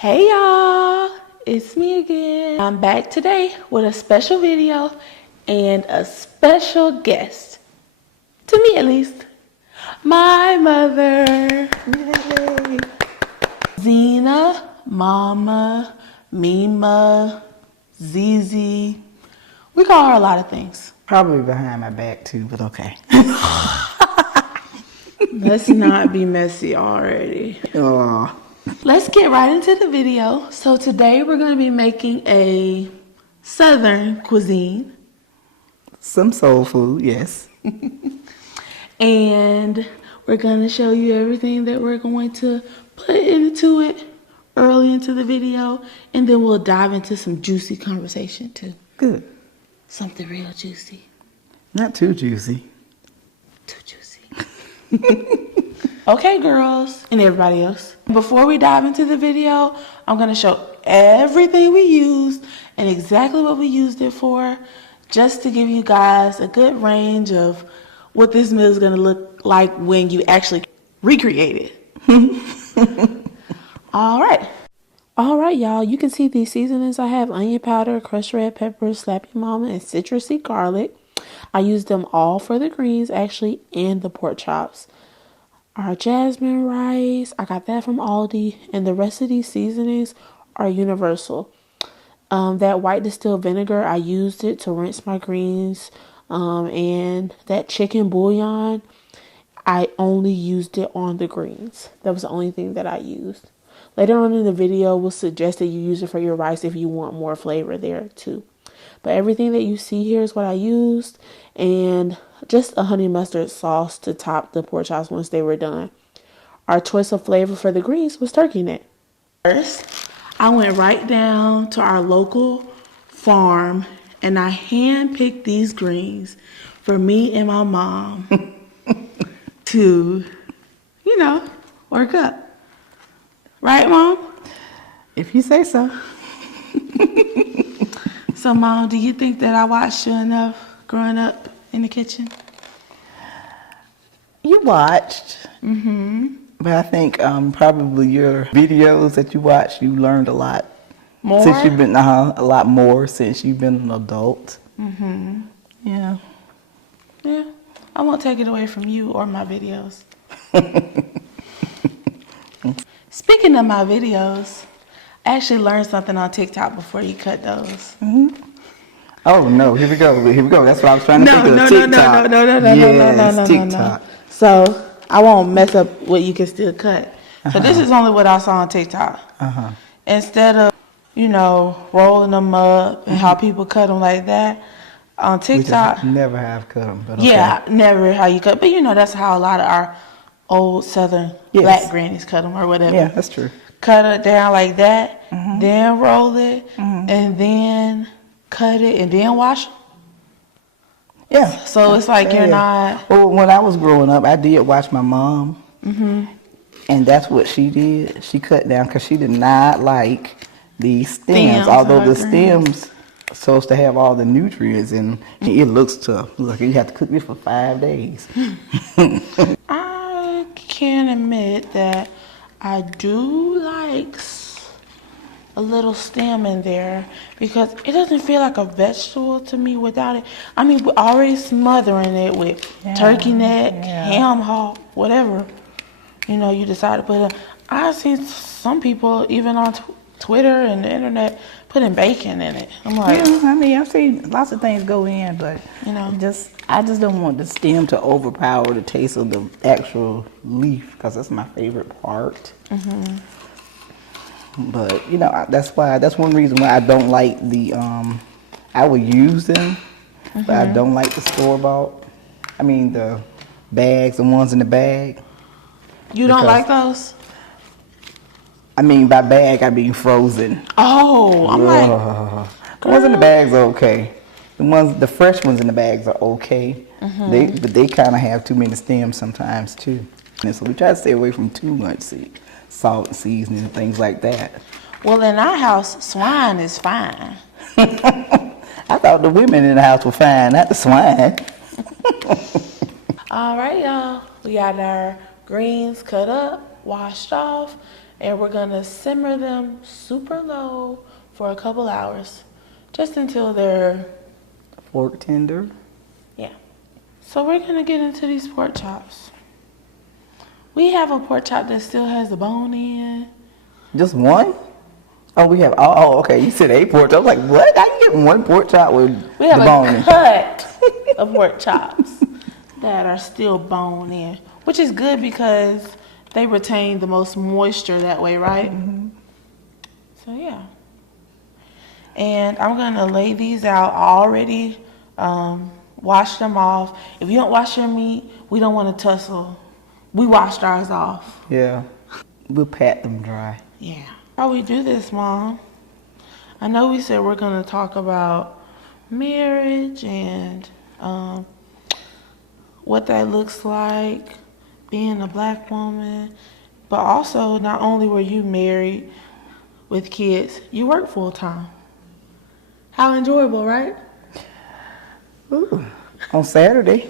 Hey y'all, it's me again. I'm back today with a special video and a special guest. To me at least. My mother. Yay. Zena, Mama, Mima, Zizi. We call her a lot of things. Probably behind my back too, but okay. Let's not be messy already. Oh. Let's get right into the video. So today we're going to be making a Southern cuisine. Some soul food, yes. And we're going to show you everything that we're going to put into it early into the video. And then we'll dive into some juicy conversation too. Good. Something real juicy. Not too juicy. Too juicy. Okay, girls and everybody else. Before we dive into the video, I'm going to show everything we used and exactly what we used it for, just to give you guys a good range of what this meal is going to look like when you actually recreate it. All right, y'all. You can see these seasonings. I have onion powder, crushed red pepper, slap your mama, and citrusy garlic. I used them all for the greens, actually, and the pork chops. Our jasmine rice, I got that from Aldi, and the rest of these seasonings are universal. That white distilled vinegar, I used it to rinse my greens, and that chicken bouillon, I only used it on the greens. That was the only thing that I used. Later on in the video, we'll suggest that you use it for your rice if you want more flavor there too. But everything that you see here is what I used, and just a honey mustard sauce to top the pork chops once they were done. Our choice of flavor for the greens was turkey neck. First, I went right down to our local farm and I hand-picked these greens for me and my mom to, work up. Right, Mom? If you say so. So, Mom, do you think that I watched you enough growing up in the kitchen? You watched. Mm-hmm. But I think probably your videos that you watched, you learned a lot. More? Since you've been, a lot more since you've been an adult. Mm-hmm. Yeah. Yeah. I won't take it away from you or my videos. Speaking of my videos, I actually learned something on TikTok before you cut those. Mm-hmm. Oh no! Here we go. That's what I was trying to think of. TikTok. No. TikTok. So I won't mess up what you can still cut. So this is only what I saw on TikTok. Instead of rolling them up and how people cut them like that on TikTok. Never have cut them. But okay. Yeah, never how you cut. But that's how a lot of our old Southern black grannies cut them or whatever. Yeah, that's true. Cut it down like that, then roll it, and then cut it, and then wash them. Yeah. So it's like you're not... Well, when I was growing up, I did watch my mom. And that's what she did. She cut down because she did not like these stems. Although the stems are supposed to have all the nutrients, and it looks tough. Look, you have to cook this for 5 days. I can admit that I do like a little stem in there because it doesn't feel like a vegetable to me without it. I mean, we're already smothering it with turkey neck, ham hock, whatever. You decide to put it. I see some people even on Twitter and the internet putting bacon in it. I'm like, I've seen lots of things go in, but I just don't want the stem to overpower the taste of the actual leaf because that's my favorite part. But that's one reason why I don't like the I would use them, but I don't like the store-bought. I mean the bags, the ones in the bag. You don't like those? I mean by bag I mean frozen. Oh, I'm like, the ones in the bags are okay. The fresh ones in the bags are okay. But they kind of have too many stems sometimes too. And so we try to stay away from too much salt and seasoning and things like that. Well, in our house, swine is fine. I thought the women in the house were fine, not the swine. All right, y'all. We got our greens cut up, washed off, And we're gonna simmer them super low for a couple hours, just until they're Fork tender. yeah. So we're gonna get into these pork chops. We have a pork chop that still has the bone in. Just one? Oh, we have. Oh, okay. You said 8 pork chops. I was like, what? How you get one pork chop with We have the bone? a cut of pork chops that are still bone in, which is good because they retain the most moisture that way, right? Mm-hmm. So yeah. And I'm gonna lay these out. I already washed them off. If you don't wash your meat, we don't want to tussle. We washed ours off. Yeah. We'll pat them dry. Yeah. How we do this, Mom? I know we said we're gonna talk about marriage and what that looks like, being a black woman, but also not only were you married with kids, you work full time. How enjoyable, right? Ooh, on Saturday.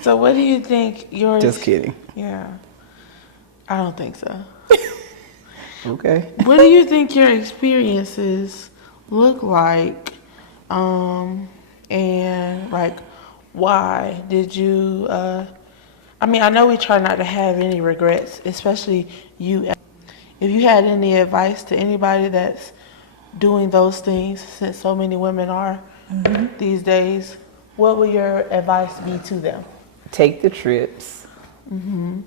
So what do you think yours... Just kidding. Yeah. I don't think so. Okay. What do you think your experiences look like? And like, why did you, I mean, I know we try not to have any regrets, especially you. If you had any advice to anybody that's doing those things, since so many women are these days, what would your advice be to them? Take the trips. Mm-hmm.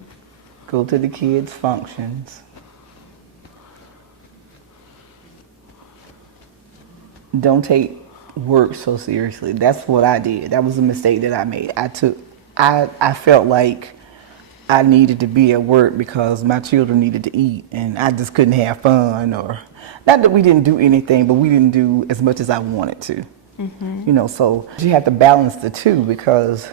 Go to the kids' functions. Don't take work so seriously. That's what I did. That was a mistake that I made. I felt like I needed to be at work because my children needed to eat and I just couldn't have fun, or not that we didn't do anything, but we didn't do as much as I wanted to. Mm-hmm. You know, so you have to balance the two, because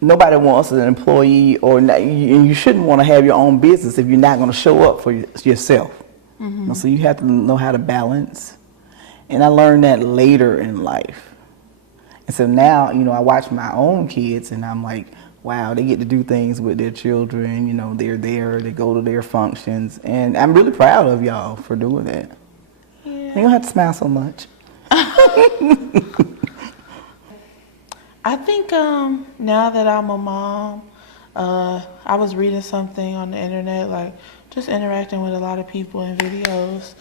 nobody wants an employee, and you shouldn't want to have your own business if you're not going to show up for yourself. Mm-hmm. So you have to know how to balance. And I learned that later in life. And so now, you know, I watch my own kids and I'm like, wow, they get to do things with their children. You know, they're there, they go to their functions. And I'm really proud of y'all for doing that. Yeah. You don't have to smile so much. I think now that I'm a mom, I was reading something on the internet, like just interacting with a lot of people in videos.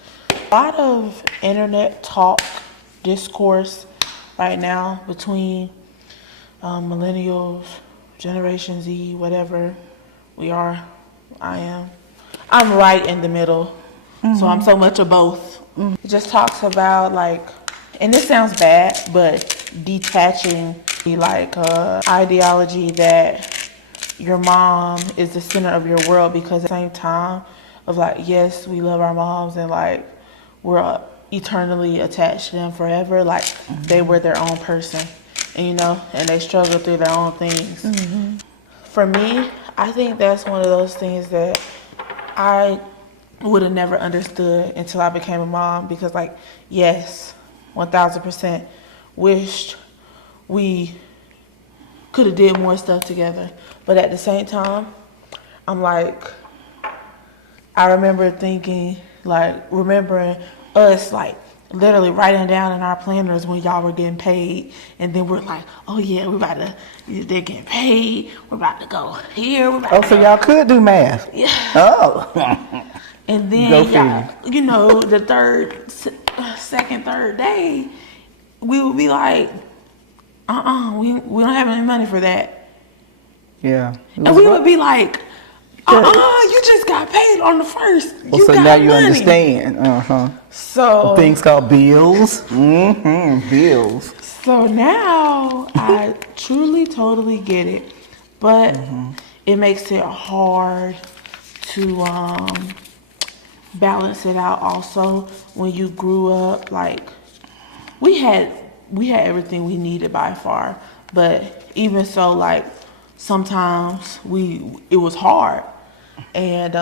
A lot of internet talk, discourse right now between millennials, Generation Z, whatever we are, I am. I'm right in the middle, so I'm so much of both. It just talks about like, and this sounds bad, but detaching the like ideology that your mom is the center of your world, because at the same time of like, yes, we love our moms and like we're eternally attached to them forever, like they were their own person, and you know, and they struggle through their own things. Mm-hmm. For me, I think that's one of those things that I would have never understood until I became a mom, because like, yes, 1000% wished we could have did more stuff together, but at the same time, I'm like, I remember thinking, like, remembering us, like, literally writing down in our planners when y'all were getting paid, and then we're like, oh yeah, they're getting paid, we're about to go here, so y'all could do math. Yeah. Oh. And then, y'all, you know, the second, third day, we would be like, we don't have any money for that. Yeah. And we would be like, you just got paid on the first. Well, so now you understand. So things called bills. Mm-hmm. Bills. So now I truly, totally get it, but it makes it hard to balance it out. Also, when you grew up, like we had everything we needed by far, but even so, like sometimes it was hard. And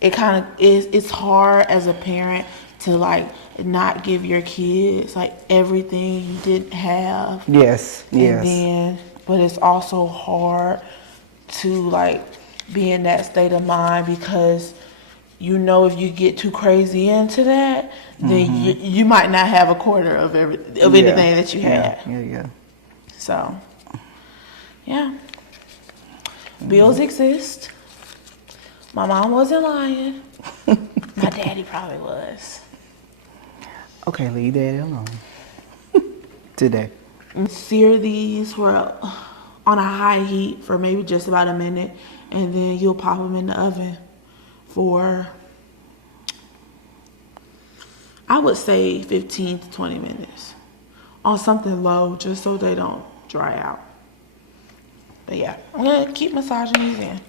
it kind of is, it's hard as a parent to like not give your kids like everything you didn't have. Yes. And then, but it's also hard to like be in that state of mind, because you know if you get too crazy into that, then you might not have a quarter of anything that you had. Yeah. So, yeah. Bills exist. My mom wasn't lying. My daddy probably was. Okay, leave daddy alone. Today. Sear these for on a high heat for maybe just about a minute, and then you'll pop them in the oven for, I would say, 15 to 20 minutes on something low, just so they don't dry out. But yeah, I'm gonna keep massaging these in.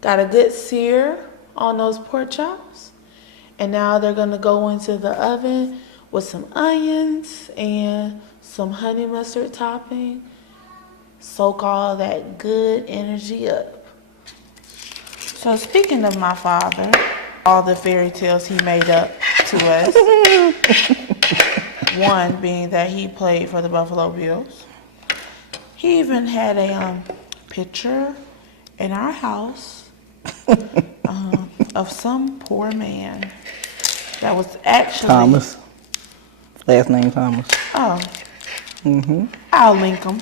Got a good sear on those pork chops, and now they're gonna go into the oven with some onions and some honey mustard topping. Soak all that good energy up. So speaking of my father, all the fairy tales he made up to us. One being that he played for the Buffalo Bills. He even had a picture in our house of some poor man that was actually Thomas. Last name Thomas. Oh. I'll link him.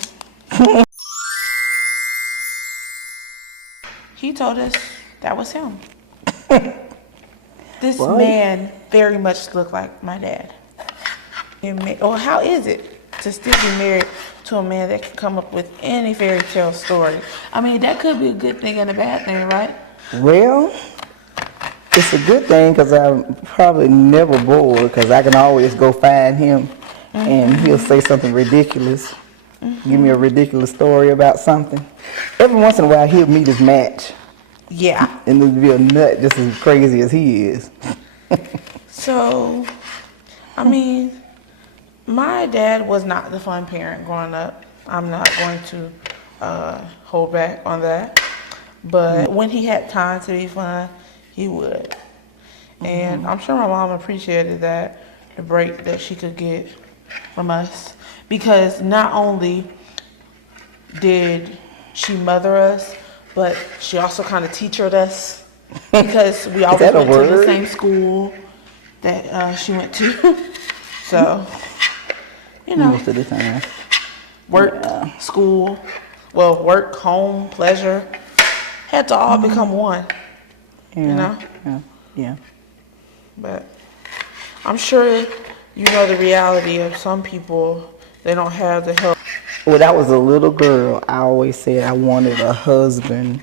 He told us that was him. This man very much looked like my dad. Or how is it to still be married to a man that can come up with any fairy tale story? I mean, that could be a good thing and a bad thing, right? Well, it's a good thing because I'm probably never bored because I can always go find him and he'll say something ridiculous. Give me a ridiculous story about something. Every once in a while, he'll meet his match. Yeah. And it'll be a nut just as crazy as he is. So, I mean, my dad was not the fun parent growing up. I'm not going to hold back on that. But when he had time to be fun, he would. And I'm sure my mom appreciated that, the break that she could get from us. Because not only did she mother us, but she also kind of teachered us. Because we always went to the same school that she went to. So, you know. Most of the time. Work, school, work, home, pleasure. Had to all become one. Yeah. You know? Yeah. But I'm sure you know the reality of some people, they don't have the help. When I was a little girl, I always said I wanted a husband.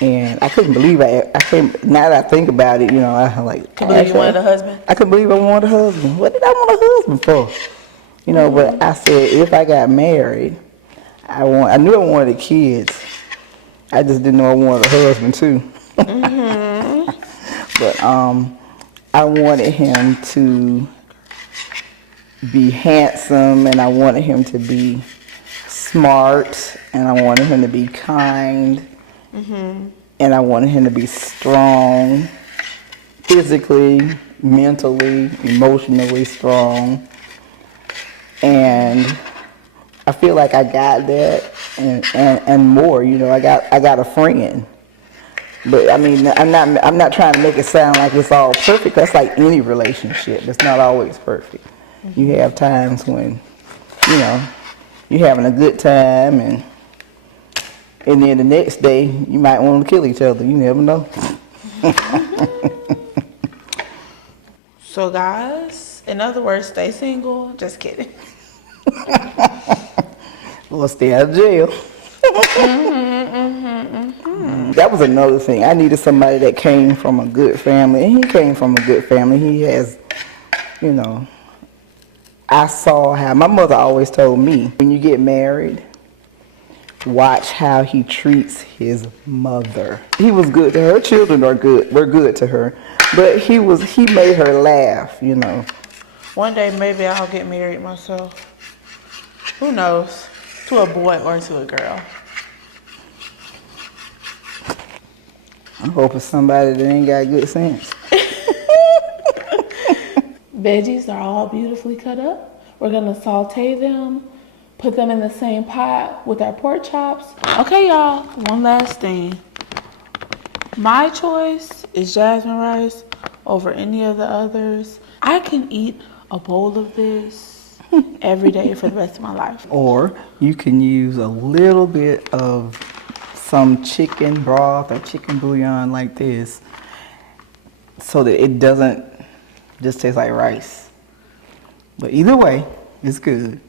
And I couldn't believe now that I think about it, you know, I like. Couldn't believe you wanted a husband? I couldn't believe I wanted a husband. What did I want a husband for? You know, but I said if I got married, I knew I wanted kids. I just didn't know I wanted a husband too. But I wanted him to be handsome, and I wanted him to be smart, and I wanted him to be kind, and I wanted him to be strong, physically, mentally, emotionally strong. And I feel like I got that and more. You know, I got a friend. But I mean, I'm not trying to make it sound like it's all perfect. That's like any relationship. It's not always perfect. You have times when, you know, you're having a good time, and then the next day you might want to kill each other. You never know. So guys, in other words, stay single. Just kidding. Or stay out of jail. That was another thing. I needed somebody that came from a good family, and he came from a good family. He has, you know, I saw how my mother always told me, when you get married, watch how he treats his mother. He was good to her. Children were good to her, but he made her laugh, you know. One day maybe I'll get married myself. Who knows? To a boy or to a girl. I hope it's somebody that ain't got good sense. Veggies are all beautifully cut up. We're gonna saute them, put them in the same pot with our pork chops. Okay, y'all, one last thing. My choice is jasmine rice over any of the others. I can eat a bowl of this every day for the rest of my life. Or you can use a little bit of some chicken broth or chicken bouillon like this so that it doesn't just taste like rice. But either way, it's good.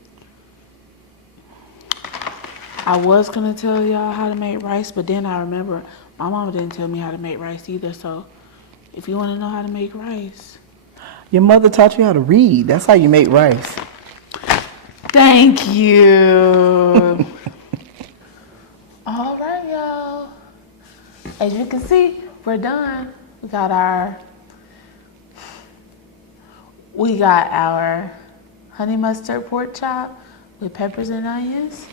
I was gonna tell y'all how to make rice, but then I remember my mama didn't tell me how to make rice either. So if you want to know how to make rice, Your mother taught you how to read. That's how you make rice. thank you. All right, y'all. As you can see, we're done. We got our honey mustard pork chop with peppers and onions,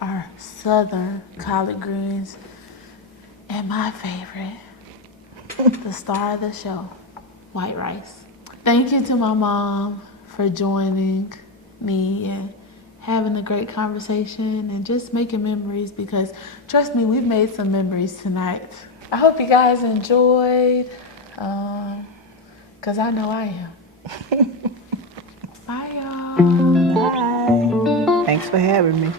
our southern collard greens, and my favorite, the star of the show, white rice. Thank you to my mom for joining me and having a great conversation and just making memories, because trust me, we've made some memories tonight. I hope you guys enjoyed, because I know I am. Bye, y'all. Bye. Thanks for having me.